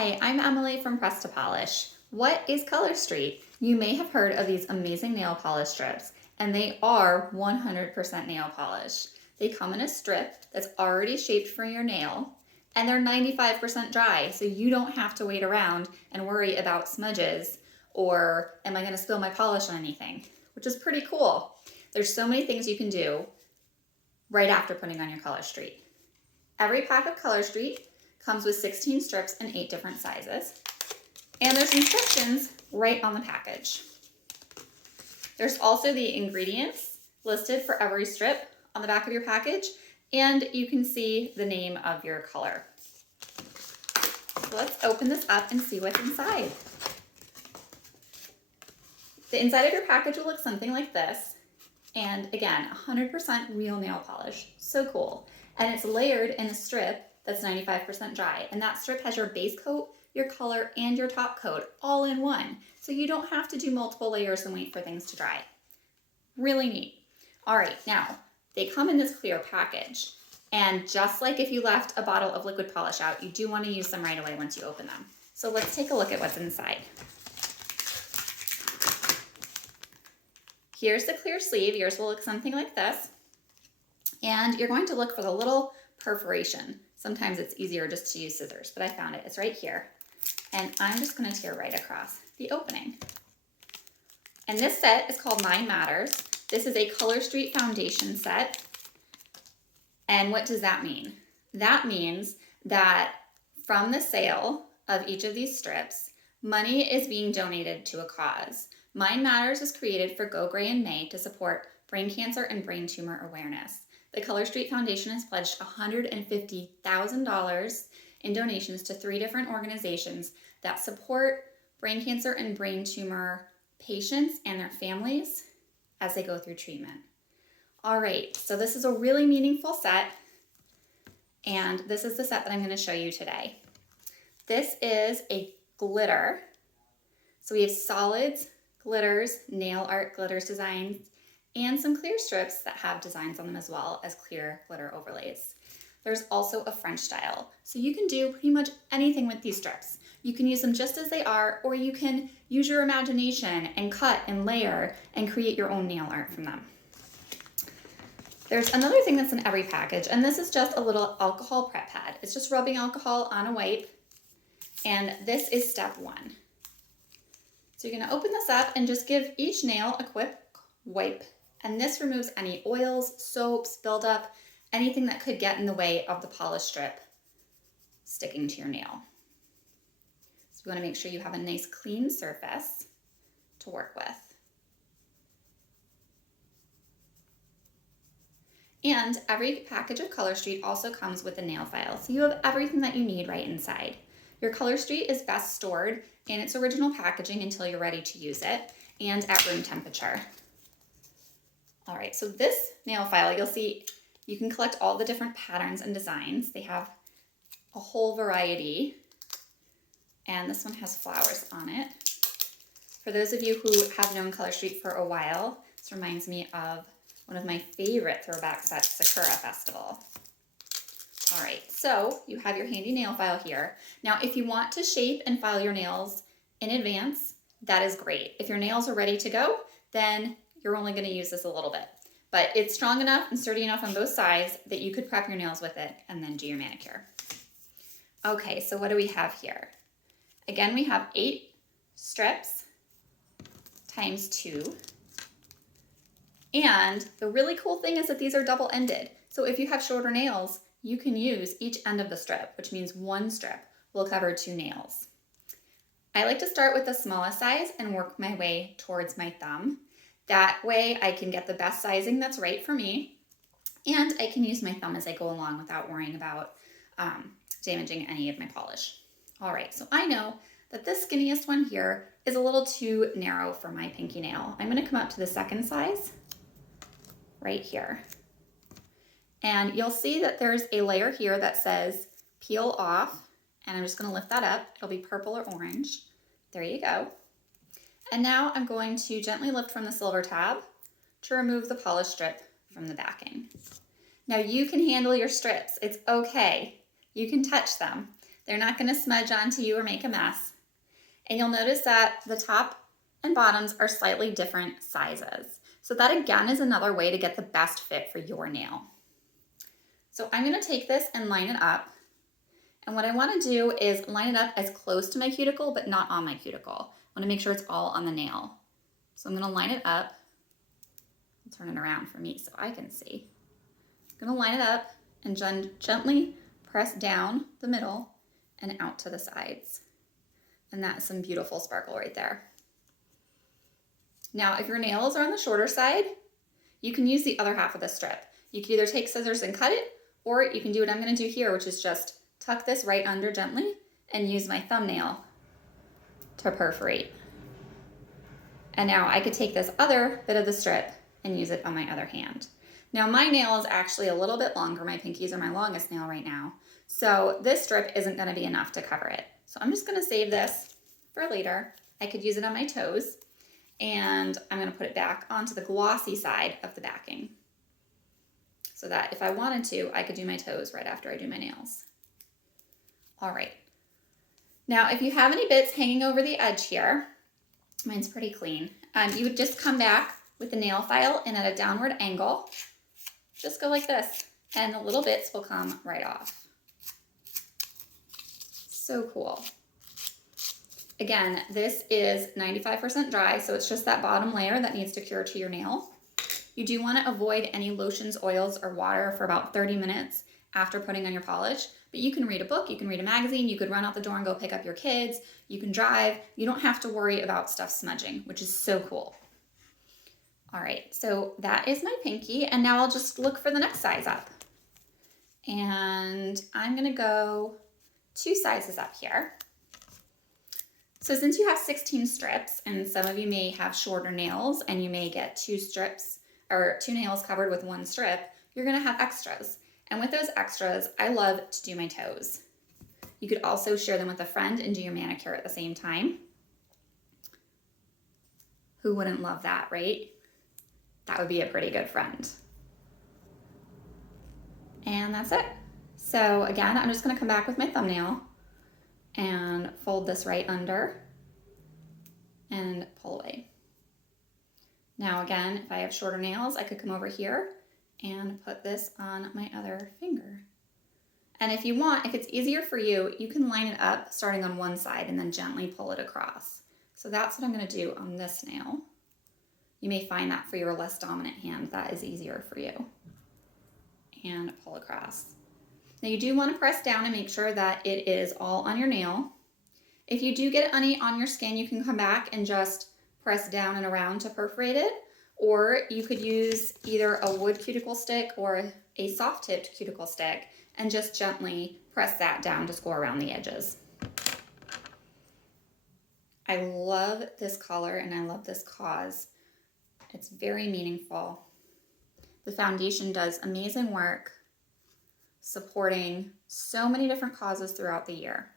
Hi, I'm Emily from Press to Polish. What is Color Street? You may have heard of these amazing nail polish strips, and they are 100% nail polish. They come in a strip that's already shaped for your nail, and they're 95% dry, so you don't have to wait around and worry about smudges or am I going to spill my polish on anything, which is pretty cool. There's so many things you can do right after putting on your Color Street. Every pack of Color Street comes with 16 strips in 8 different sizes, and there's instructions right on the package. There's also the ingredients listed for every strip on the back of your package, and you can see the name of your color. So let's open this up and see what's inside. The inside of your package will look something like this, and again, 100% real nail polish. So cool. And it's layered in a strip that's 95% dry, and that strip has your base coat, your color, and your top coat all in one, so you don't have to do multiple layers and wait for things to dry. Really neat. All right, now they come in this clear package, and just like if you left a bottle of liquid polish out, you do want to use them right away once you open them. So let's take a look at what's inside. Here's the clear sleeve. Yours will look something like this, and you're going to look for the little perforation. Sometimes it's easier just to use scissors, but I found it. It's right here. And I'm just going to tear right across the opening. And this set is called Mine Matters. This is a Color Street foundation set. And what does that mean? That means that from the sale of each of these strips, money is being donated to a cause. Mine Matters was created for Go Gray in May to support brain cancer and brain tumor awareness. The Color Street Foundation has pledged $150,000 in donations to 3 different organizations that support brain cancer and brain tumor patients and their families as they go through treatment. All right, so this is a really meaningful set, and this is the set that I'm going to show you today. This is a glitter. So we have solids, glitters, nail art glitters designs, and some clear strips that have designs on them as well as clear glitter overlays. There's also a French style. So you can do pretty much anything with these strips. You can use them just as they are, or you can use your imagination and cut and layer and create your own nail art from them. There's another thing that's in every package, and this is just a little alcohol prep pad. It's just rubbing alcohol on a wipe, and this is step 1. So you're gonna open this up and just give each nail a quick wipe. And this removes any oils, soaps, buildup, anything that could get in the way of the polish strip sticking to your nail. So you want to make sure you have a nice clean surface to work with. And every package of Color Street also comes with a nail file, so you have everything that you need right inside. Your Color Street is best stored in its original packaging until you're ready to use it and at room temperature. All right, so this nail file, you'll see you can collect all the different patterns and designs. They have a whole variety, and this one has flowers on it. For those of you who have known Color Street for a while, this reminds me of one of my favorite throwback sets, Sakura Festival. All right, so you have your handy nail file here. Now, if you want to shape and file your nails in advance, that is great. If your nails are ready to go, then you're only going to use this a little bit. But it's strong enough and sturdy enough on both sides that you could prep your nails with it and then do your manicure. Okay, so what do we have here? Again, we have 8 strips times 2. And the really cool thing is that these are double-ended. So if you have shorter nails, you can use each end of the strip, which means one strip will cover 2 nails. I like to start with the smallest size and work my way towards my thumb. That way I can get the best sizing that's right for me, and I can use my thumb as I go along without worrying about damaging any of my polish. All right, so I know that this skinniest one here is a little too narrow for my pinky nail. I'm gonna come up to the second size right here. And you'll see that there's a layer here that says peel off, and I'm just gonna lift that up. It'll be purple or orange. There you go. And now I'm going to gently lift from the silver tab to remove the polish strip from the backing. Now you can handle your strips. It's okay. You can touch them. They're not going to smudge onto you or make a mess. And you'll notice that the top and bottoms are slightly different sizes. So that again is another way to get the best fit for your nail. So I'm going to take this and line it up. And what I want to do is line it up as close to my cuticle, but not on my cuticle. I want to make sure it's all on the nail. So I'm going to line it up. I'll turn it around for me so I can see. I'm going to line it up and gently press down the middle and out to the sides. And that's some beautiful sparkle right there. Now, if your nails are on the shorter side, you can use the other half of the strip. You can either take scissors and cut it, or you can do what I'm going to do here, which is just tuck this right under gently and use my thumbnail to perforate. And now I could take this other bit of the strip and use it on my other hand. Now my nail is actually a little bit longer. My pinkies are my longest nail right now. So this strip isn't going to be enough to cover it. So I'm just going to save this for later. I could use it on my toes, and I'm going to put it back onto the glossy side of the backing so that if I wanted to, I could do my toes right after I do my nails. All right. Now, if you have any bits hanging over the edge here, mine's pretty clean, you would just come back with the nail file and at a downward angle, just go like this, and the little bits will come right off. So cool. Again, this is 95% dry, so it's just that bottom layer that needs to cure to your nail. You do want to avoid any lotions, oils, or water for about 30 minutes after putting on your polish, but you can read a book, you can read a magazine, you could run out the door and go pick up your kids, you can drive, you don't have to worry about stuff smudging, which is so cool. All right, so that is my pinky, and now I'll just look for the next size up. And I'm gonna go 2 sizes up here. So since you have 16 strips, and some of you may have shorter nails and you may get 2 strips or 2 nails covered with 1 strip, you're gonna have extras. And with those extras, I love to do my toes. You could also share them with a friend and do your manicure at the same time. Who wouldn't love that, right? That would be a pretty good friend. And that's it. So again, I'm just gonna come back with my thumbnail and fold this right under and pull away. Now again, if I have shorter nails, I could come over here and put this on my other finger. And if you want, if it's easier for you, you can line it up starting on one side and then gently pull it across. So that's what I'm gonna do on this nail. You may find that for your less dominant hand, that is easier for you. And pull across. Now you do want to press down and make sure that it is all on your nail. If you do get any on your skin, you can come back and just press down and around to perforate it, or you could use either a wood cuticle stick or a soft tipped cuticle stick and just gently press that down to score around the edges. I love this color and I love this cause. It's very meaningful. The foundation does amazing work supporting so many different causes throughout the year.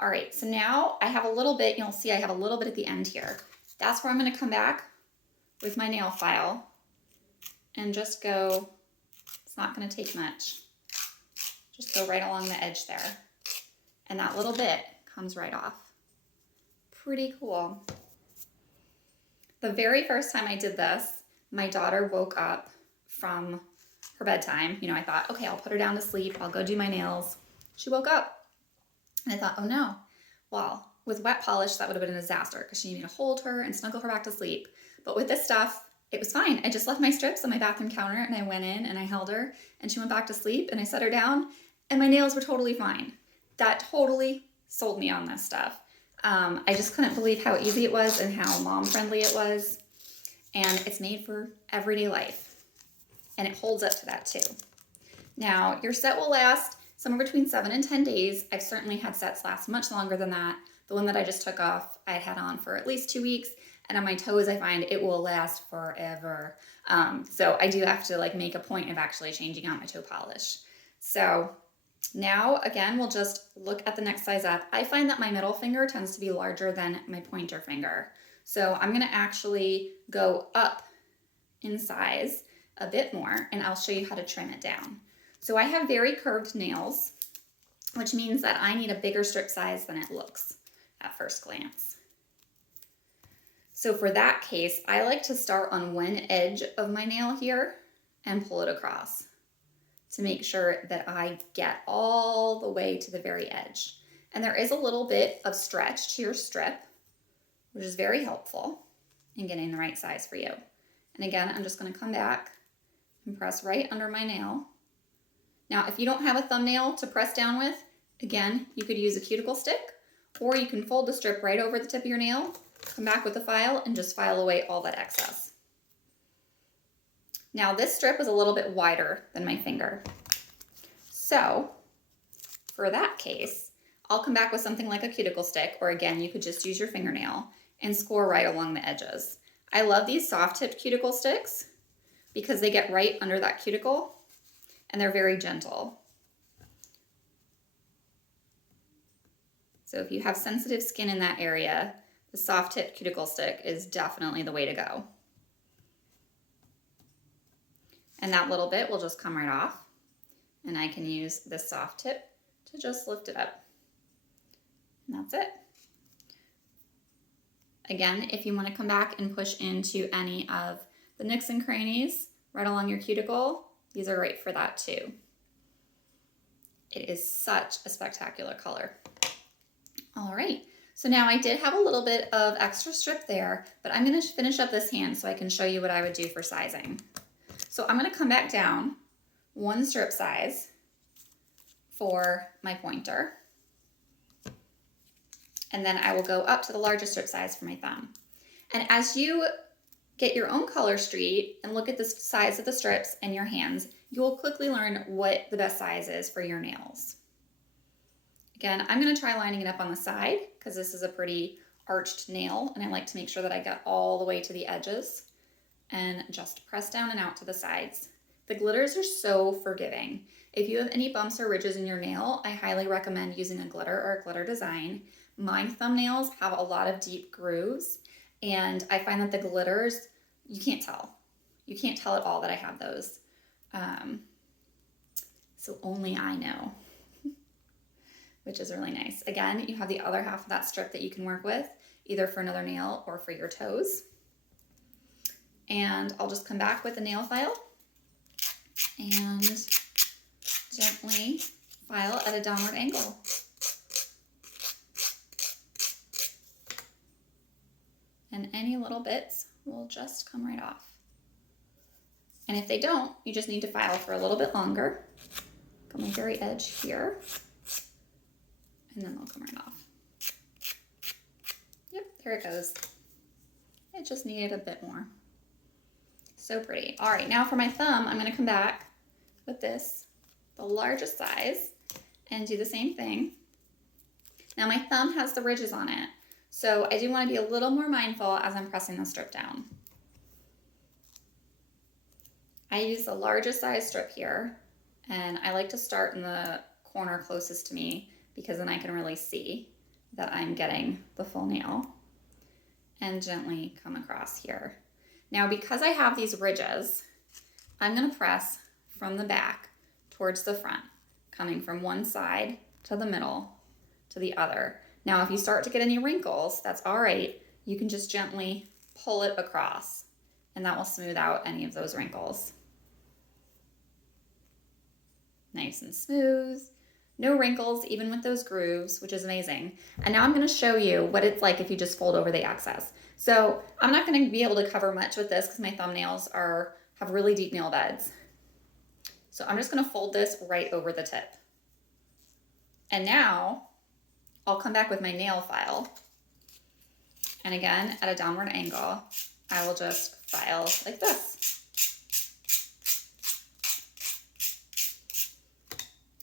All right, so now I have a little bit, you'll see I have a little bit at the end here. That's where I'm gonna come back with my nail file and just go, it's not gonna take much. Just go right along the edge there. And that little bit comes right off. Pretty cool. The very first time I did this, my daughter woke up from her bedtime. You know, I thought, okay, I'll put her down to sleep. I'll go do my nails. She woke up and I thought, oh no. Well, with wet polish, that would have been a disaster because she needed me to hold her and snuggle her back to sleep. But with this stuff, it was fine. I just left my strips on my bathroom counter and I went in and I held her and she went back to sleep and I set her down and my nails were totally fine. That totally sold me on this stuff. I just couldn't believe how easy it was and how mom-friendly it was. And it's made for everyday life. And it holds up to that too. Now, your set will last somewhere between 7 and 10 days. I've certainly had sets last much longer than that. The one that I just took off, I had on for at least 2 weeks. And on my toes, I find it will last forever. So I do have to make a point of actually changing out my toe polish. So now, again, we'll just look at the next size up. I find that my middle finger tends to be larger than my pointer finger. So I'm gonna actually go up in size a bit more and I'll show you how to trim it down. So I have very curved nails which means that I need a bigger strip size than it looks at first glance. So for that case, I like to start on one edge of my nail here and pull it across to make sure that I get all the way to the very edge. And there is a little bit of stretch to your strip, which is very helpful in getting the right size for you. And again, I'm just going to come back and press right under my nail. Now, if you don't have a thumbnail to press down with, again, you could use a cuticle stick, or you can fold the strip right over the tip of your nail, come back with a file, and just file away all that excess. Now, this strip is a little bit wider than my finger. So, for that case, I'll come back with something like a cuticle stick, or again, you could just use your fingernail and score right along the edges. I love these soft-tipped cuticle sticks because they get right under that cuticle and they're very gentle. So if you have sensitive skin in that area, the soft-tipped cuticle stick is definitely the way to go. And that little bit will just come right off. And I can use this soft tip to just lift it up. And that's it. Again, if you want to come back and push into any of the nooks and crannies right along your cuticle, these are great for that too. It is such a spectacular color. All right, so now I did have a little bit of extra strip there, but I'm going to finish up this hand so I can show you what I would do for sizing. So I'm going to come back down one strip size for my pointer. And then I will go up to the largest strip size for my thumb. And as you get your own color street and look at the size of the strips in your hands, you will quickly learn what the best size is for your nails. Again, I'm going to try lining it up on the side because this is a pretty arched nail and I like to make sure that I get all the way to the edges and just press down and out to the sides. The glitters are so forgiving. If you have any bumps or ridges in your nail, I highly recommend using a glitter or a glitter design. My thumbnails have a lot of deep grooves and I find that the glitters, you can't tell. You can't tell at all that I have those. So only I know, which is really nice. Again, you have the other half of that strip that you can work with, either for another nail or for your toes. And I'll just come back with the nail file and gently file at a downward angle. And any little bits will just come right off. And if they don't, you just need to file for a little bit longer. Come on the very edge here, and then they'll come right off. Yep, there it goes. It just needed a bit more. So pretty. All right, now for my thumb, I'm going to come back with this, the largest size, and do the same thing. Now my thumb has the ridges on it, so I do want to be a little more mindful as I'm pressing the strip down. I use the largest size strip here, and I like to start in the corner closest to me because then I can really see that I'm getting the full nail, and gently come across here. Now, because I have these ridges, I'm going to press from the back towards the front, coming from one side to the middle to the other. Now, if you start to get any wrinkles, that's all right. You can just gently pull it across, and that will smooth out any of those wrinkles. Nice and smooth. No wrinkles, even with those grooves, which is amazing. And now I'm going to show you what it's like if you just fold over the excess. So I'm not going to be able to cover much with this because my thumbnails have really deep nail beds. So I'm just going to fold this right over the tip. And now I'll come back with my nail file. And again, at a downward angle, I will just file like this.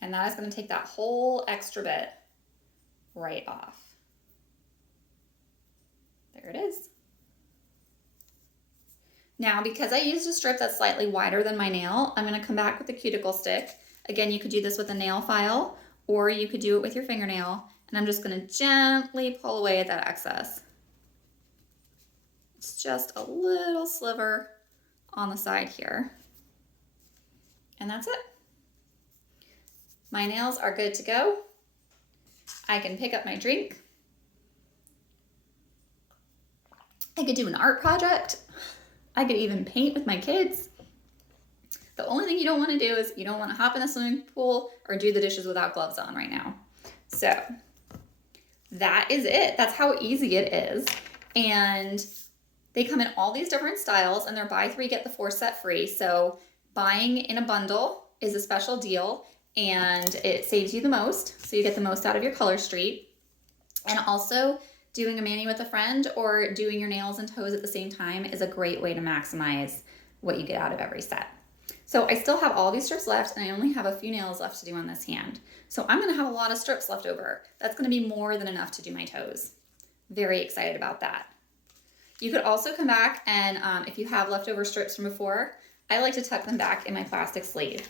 And that is going to take that whole extra bit right off. There it is. Now, because I used a strip that's slightly wider than my nail, I'm going to come back with the cuticle stick. Again, you could do this with a nail file, or you could do it with your fingernail. And I'm just going to gently pull away at that excess. It's just a little sliver on the side here. And that's it. My nails are good to go. I can pick up my drink. I could do an art project. I could even paint with my kids. The only thing you don't want to do is you don't want to hop in the swimming pool or do the dishes without gloves on right now. So that is it. That's how easy it is. And they come in all these different styles, and they're buy 3, get the 4 set free. So buying in a bundle is a special deal, and it saves you the most. So you get the most out of your color street. And also doing a mani with a friend or doing your nails and toes at the same time is a great way to maximize what you get out of every set. So I still have all these strips left, and I only have a few nails left to do on this hand. So I'm gonna have a lot of strips left over. That's gonna be more than enough to do my toes. Very excited about that. You could also come back and if you have leftover strips from before, I like to tuck them back in my plastic sleeve.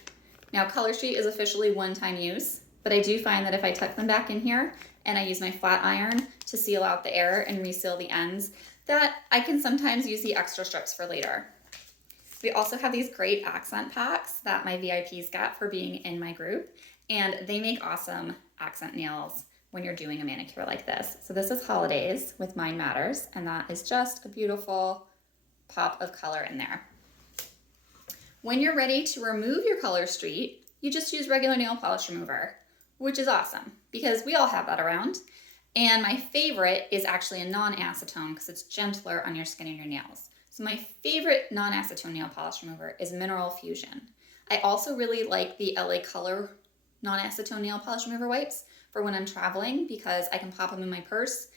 Now, Color Street is officially one-time use, but I do find that if I tuck them back in here and I use my flat iron to seal out the air and reseal the ends, that I can sometimes use the extra strips for later. We also have these great accent packs that my VIPs got for being in my group, and they make awesome accent nails when you're doing a manicure like this. So this is Holidays with Mind Matters, and that is just a beautiful pop of color in there. When you're ready to remove your color street, you just use regular nail polish remover, which is awesome because we all have that around. And my favorite is actually a non-acetone because it's gentler on your skin and your nails. So my favorite non-acetone nail polish remover is Mineral Fusion. I also really like the LA Color non-acetone nail polish remover wipes for when I'm traveling because I can pop them in my purse.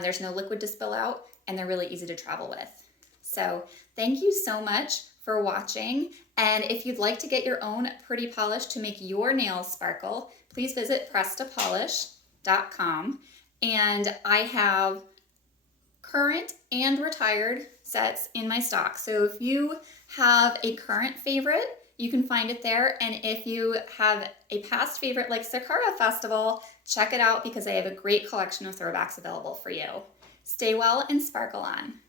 There's no liquid to spill out, and they're really easy to travel with. So thank you so much for watching. And if you'd like to get your own pretty polish to make your nails sparkle, please visit press2polish.com. And I have current and retired sets in my stock. So if you have a current favorite, you can find it there. And if you have a past favorite like Sakura Festival, check it out because I have a great collection of throwbacks available for you. Stay well and sparkle on.